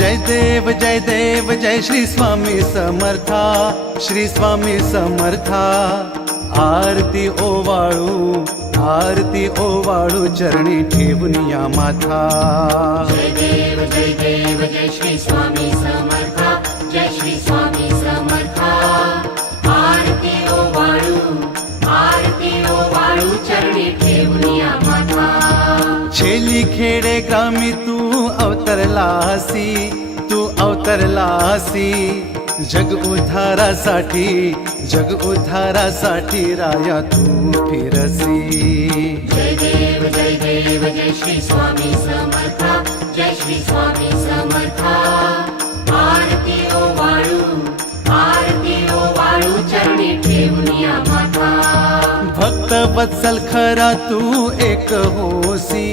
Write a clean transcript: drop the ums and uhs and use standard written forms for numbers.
जय देव जय श्री स्वामी समर्था, श्री स्वामी समर्था। आरती ओवाळू चरणी ठेवून या माथा। जय देव जय श्री स्वामी समर्था, जय श्री स्वामी समर्था। आरती ओवाळू चरणी ठेवून या माथा। छेली खेडे ग्रामी तू अवतरलासी, जग उद्धारासाठी राया तू फिरसी। जय देव जय श्री स्वामी समर्था, जय श्री स्वामी समर्था। आरती ओवाळू चरणी ठेवून या माथा। भक्त वत्सल खरा तू एक होसी,